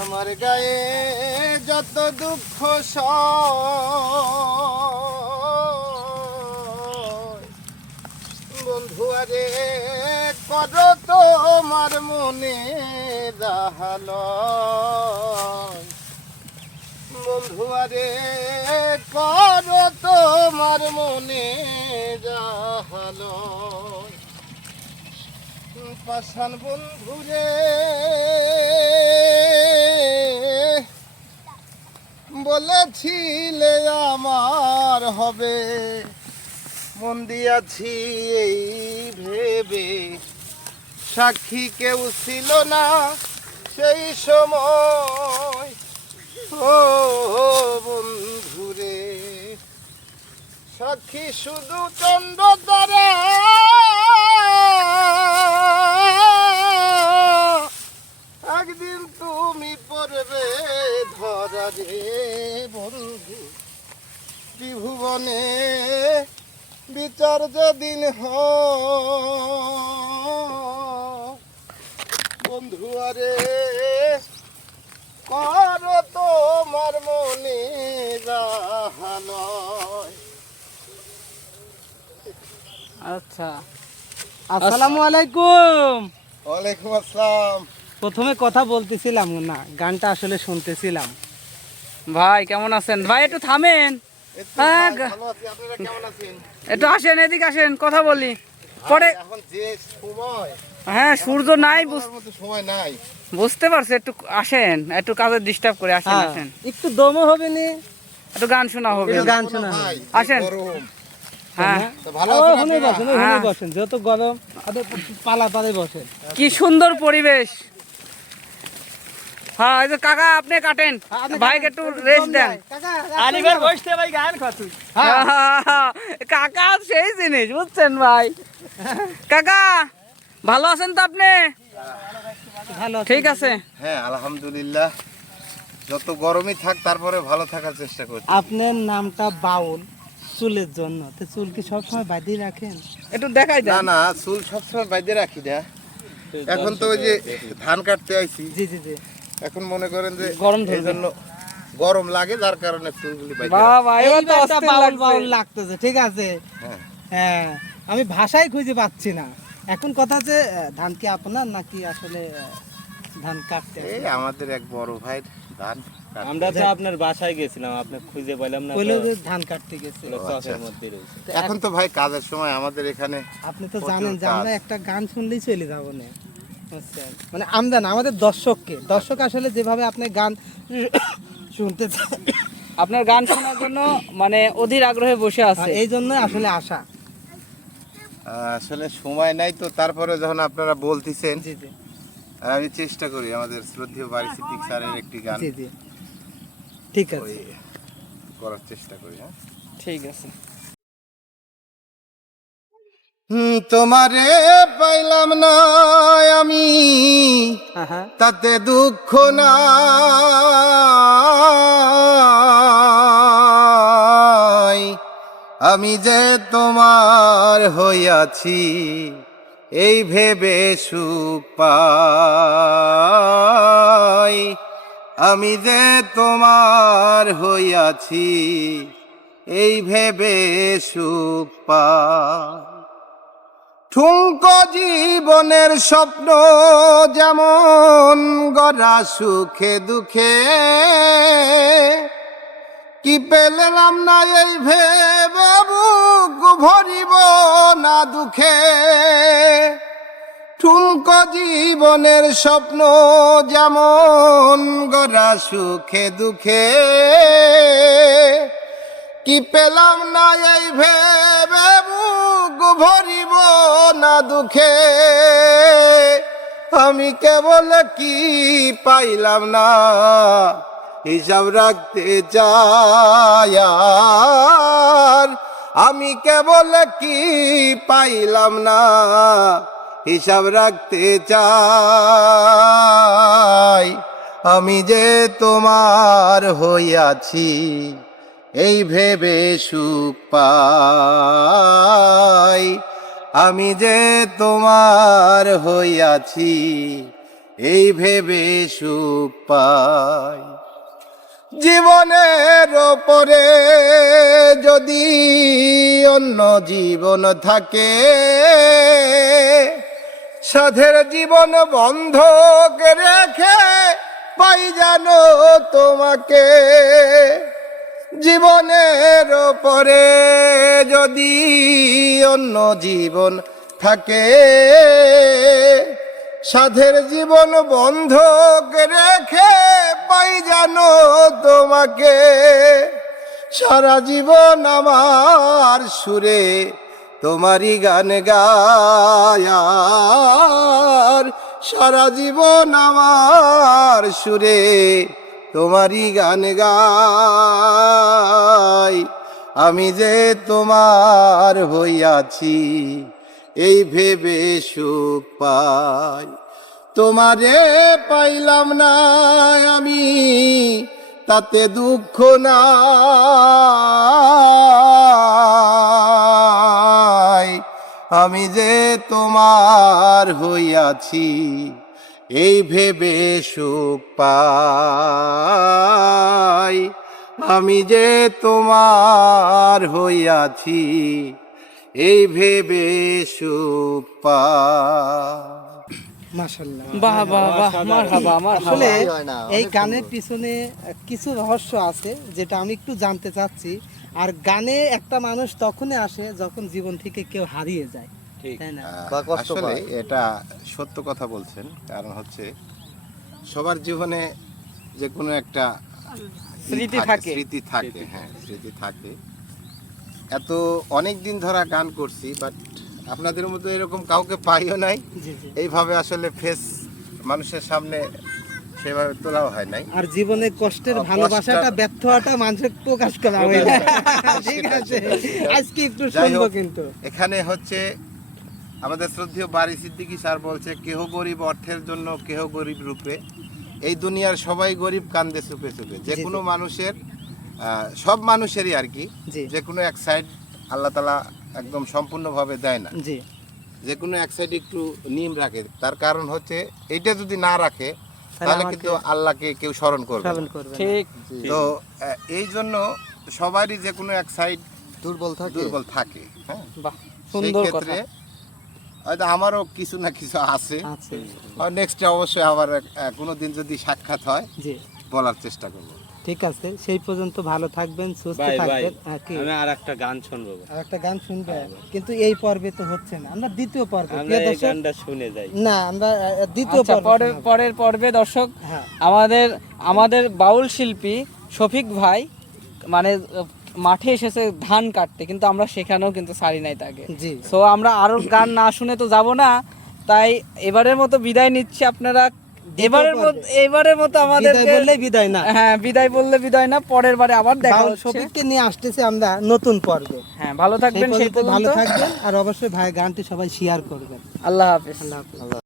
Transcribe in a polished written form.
আমার গায়ে যত দুঃখ বন্ধু আরে কর তোমার মনে দাহাল বন্ধু আরে কর তোমার মনে দাহাল পাশান বন্ধুরে বলেছিলে আমার হবে মন দিয়াছি এই ভেবে সাক্ষী কেউ ছিল না সেই সময় ও বন্ধুরে সাক্ষী শুধু চন্দ্র তারা একদিন তুমি পড়বে ধরা রে বন্ধু ত্রিভুবনে বিচার যেদিন বন্ধু আরে কর তোমার মনে রাহালয়। আচ্ছা, আসসালামু আলাইকুম। ওয়ালাইকুম আসসালাম। প্রথমে কথা বলতেছিলাম না, গানটা আসলে শুনতেছিলাম। ভাই কেমন আছেন? ভাই একটু থামেন, হ্যাঁ ভালো আছি, আপনারা কেমন আছেন? একটু আসেন, এদিকে আসেন, কথা বলি পরে। এখন যে সময়, হ্যাঁ সূর্য নাই, সময় নাই, বুঝতে পারছি। একটু আসেন, একটু কাজে ডিস্টার্ব করে আসেন। আসেন, একটু দমও হবে নি, একটু গান শোনা হবে। গান শোনা আসেন। হ্যাঁ ভালো আছেন ওখানে বসেন, যত গরম পালা পালে বসেন। কি সুন্দর পরিবেশ। হ্যাঁ এই যে কাকা আপনি কাটেন, ভাইকে একটু রেস্ট দেন। আলিবার বসতে ভাই গান খাতুই। কাকা সেই জিনিস বুঝছেন ভাই। কাকা ভালো আছেন তো আপনি? ভালো ঠিক আছে। হ্যাঁ আলহামদুলিল্লাহ, যত গরমই থাক তারপরে ভালো থাকার চেষ্টা করছি। আপনার নামটা বাউল, চুলের জন্য তো চুল কি সবসময় বাঁধিয়ে রাখেন? একটু দেখাই না দেন। না, চুল সবসময় বাইরে রাখি না। এখন তো ওই যে ধান কাটতে আইছি, জি জি জি, এখন মনে করেন যে গরম ধরবে। এই জন্য গরম লাগে, যার কারণে চুলগুলি বাইরে রাখি। বাবা এবার তো এইবারটা অস্থির বাউল লাগছে। বাউল লাগতেছে, ঠিক আছে। হ্যাঁ। হ্যাঁ, আমি ভাষাই খুঁজে পাচ্ছি না। এখন কথা যে ধান কি আপনার নাকি আসলে ধান কাটতে? এই আমাদের এক বড় ভাইয়ের ধান কাটতে। আমরা তো আপনার বাসায় গেছিলাম, আপনি খুঁজে পেলাম না, কইলো যে ধান কাটতে গেছে। চকের মধ্যে রয়েছে। এখন তো ভাই কাজের সময় আমাদের এখানে আপনি তো প্রচুর জানেন যে কাজ। আমরা একটা গান শুনলেই চলে যাবো না, বুঝছেন? মানে আমদান আমাদের দর্শক আসলে যেভাবে আপনি গান শুনতে চান, আপনার গান শোনার জন্য মানে অধীর আগ্রহে বসে আছে। এই জন্য আসলে আশা। আসলে সময় নাই তো, তারপরে যখন আপনারা বলতেছেন জি জি আমি চেষ্টা করি আমাদের শ্রদ্ধেয় বাড়ি সিদ্দিক স্যারের একটি গান জি জি, ঠিক আছে। ওই করার চেষ্টা করি। হ্যাঁ, ঠিক আছে। তোমারে পাইলাম না আমি, হ্যাঁ হ্যাঁ, তাতে দুঃখ নাই। আমি যে তোমার হইয়াছি এই ভেবে সুখ পাই। আমি যে তোমার হইয়াছি এই ভেবে সুখ পাই। ঠুনকো জীবনের স্বপ্ন যেমন গড়া সুখে দুঃখে, কি পেলাম না এই ভেবে বুক ভরিব না দুঃখে। ঠুনকো জীবনের স্বপ্ন যেমন গড়া সুখে দুঃখে, কি পেলাম না এই ভেবে বুক ভরিব না দুঃখে। আমি কেবল কি পাইলাম না হিসাব রাখতে চাই, আর আমি কেবল কি পাইলাম না হিসাব রাখতে চাই। আমি যে তোমার হইয়াছি এই ভেবে সুখ পাই। আমি যে তোমার হইয়াছি এই ভেবে সুখ পাই। জীবনের ওপরে যদি অন্য জীবন থাকে, সাধের জীবন বন্ধক রেখে পাই জানো তোমাকে। জীবনের ওপরে যদি অন্য জীবন থাকে, সাধের জীবন বন্ধক রেখে পাই জানো তোমাকে। সারা জীবন আমার সুরে তোমারই গান গায়ার, সারা জীবন আমার সুরে তোমারই গান গাই। আমি যে তোমার হইয়াছি এই ভেবে সুখ পাই। তোমারে পাইলাম না আমি তাতে দুঃখ নাই। আমি যে তোমার হইয়াছি এই ভেবে সুখ পাই। আমি যে তোমার হইয়াছি এই ভেবে সুখ পাই। মাশাআল্লাহ। বাহ বাহ বাহ, মারহাবা আসলে মারহাবা। এই গানের পিছনে কিছু রহস্য আছে যেটা আমি একটু জানতে চাচ্ছি। আর গানে একটা মানুষ তখনই আসে যখন জীবন থেকে কেউ হারিয়ে যায়, ঠিক। তাই না? আসলে এটা সত্য কথা বলছেন। কারণ হচ্ছে সবার জীবনে যে কোনো একটা স্মৃতি থাকে। স্মৃতি থাকে, হ্যাঁ স্মৃতি থাকে। এত অনেক দিন ধরা গান করছি, বাট আপনাদের মতো এরকম কাউকে পাইও নাই। জি জি। এইভাবে আসলে ফেস মানুষের সামনে সেভাবে তোলাও হয় নাই। আর জীবনে কষ্টের কষ্ট- ভালোবাসাটা ব্যর্থ হওয়াটা মানুষের প্রকাশ করা হয় না। ঠিক আছে, আজকে একটু যাই শুনবো হোক, কিন্তু। এখানে হচ্ছে আমাদের শ্রদ্ধেয় বারী সিদ্দিকী স্যার বলছে, কেহ গরিব অর্থের জন্য, কেহ গরিব রূপে। এই দুনিয়ার সবাই গরিব কান্দে চুপে চুপে। যে জি, কোনো জি। মানুষের সব মানুষেরই আর কি, জি যে কোনো এক সাইড আল্লাহ তাআলা একদম সম্পূর্ণভাবে দেয় না। জি যে কোনো এক সাইড একটু নিম রাখে। তার কারণ হচ্ছে এইটা যদি না রাখে তাহলে আমাকে কিন্তু আল্লাহকে কেউ স্মরণ করবে শ্রবণ না। করবেন। ঠিক। তো এই জন্য সবারই যে কোনো এক সাইড দুর্বল থাকে। দুর্বল থাকে। হ্যাঁ, বাহ, সেই সুন্দর কথা। ক্ষেত্রে হয়তো আমারও কিছু না কিছু আছে। আছে। নেক্সট অবশ্যই আবার কোনো দিন যদি সাক্ষাৎ হয় জি বলার চেষ্টা করব। ঠিক আছে, সেই পর্যন্ত ভালো থাকবেন, সুস্থ ভাই ভাই থাকবেন। হ্যাঁ, কি? আমি আর একটা গান শুনবো। আর একটা গান শুনবে, কিন্তু এই পর্বে তো হচ্ছে না, আমরা দ্বিতীয় পর্বে। আমরা প্রিয় এই দর্শক, গানটা শুনে যাই। না আমরা দ্বিতীয় আচ্ছা, পর্বে শোনাবো। পরের পর্বে দর্শক হ্যাঁ আমাদের বাউল শিল্পী শফিক ভাই মানে মাঠে এসেছে ধান কাটতে, কিন্তু আমরা সেখানেও কিন্তু ছাড়ি নাই তাকে। জি সো আমরা আরো গান না শুনে তো যাব না, তাই এবারের মতো বিদায় নিচ্ছি। আপনারা এবারের মতো আমাদের বিদায় বললেই বিদায় না, হ্যাঁ বিদায় বললে বিদায় না, পরের বারে আবার দেখা বাউল হচ্ছে। শফিককে নিয়ে আসতেছি আমরা নতুন পর্বে। হ্যাঁ, ভালো থাকবেন সেই ভালো পর্যন্ত। থাকবেন, আর অবশ্যই ভাই গানটি সবাই শেয়ার করবেন। আল্লাহ হাফেজ। আল্লাহ হাফেজ।